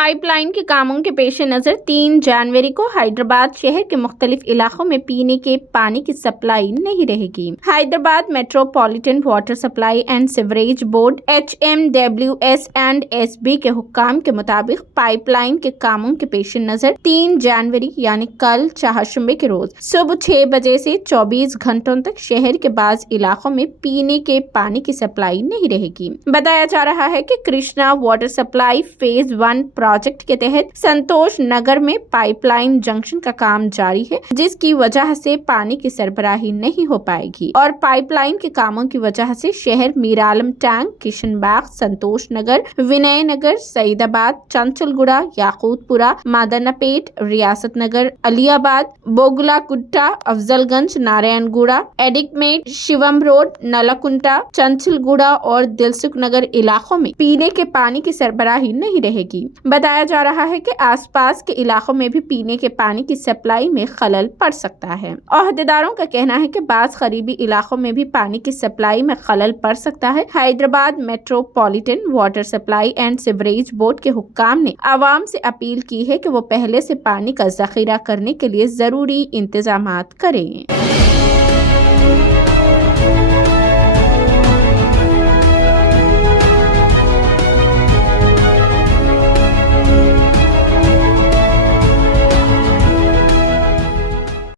Pipeline के कामों के पेश नज़र 3 जनवरी को हैदराबाद शहर के मुख्तलिफ इलाकों में पीने के पानी की सप्लाई नहीं रहेगी। Hyderabad metropolitan water supply and sewerage board HMWS and SB के हुक्काम के मुताबिक पाइपलाइन के कामों के पेश नज़र 3 जनवरी यानी कल चाहशुम्बे के रोज सुबह 6 बजे से 24 घंटों तक शहर के बाज़ इलाकों में पीने के पानी की सप्लाई नहीं रहेगी। बताया जा रहा है कि Krishna water supply phase 1 project के तहत संतोष नगर में पाइपलाइन जंक्शन का काम जारी है, जिसकी वजह से पानी की सरबराही नहीं हो पाएगी और पाइपलाइन के कामों की वजह से शहर मीरालम टैंक, किशनबाग, संतोष नगर, विनय नगर, सईदाबाद, चंचलगुड़ा, याकूतपुरा, मादनापेट, रियासत नगर, अलियाबाद, बोगला कुट्टा, अफजलगंज, नारायणगुड़ा, एडिकमेट, शिवम रोड, नलाकुंटा, चंचलगुड़ा और दिलसुख नगर इलाकों में पीने के पानी की सरबराही नहीं रहेगी। बताया जा रहा है कि आसपास के इलाकों में भी पीने के पानी की सप्लाई में खलल पड़ सकता है। अहदेदारों का कहना है कि बाज़ करीबी इलाकों में भी पानी की सप्लाई में खलल पड़ सकता है। Hyderabad metropolitan water supply and sewerage board के हुक्काम ने आवाम से अपील की है कि वो पहले से पानी का जखीरा करने के लिए जरूरी इंतजामात करें।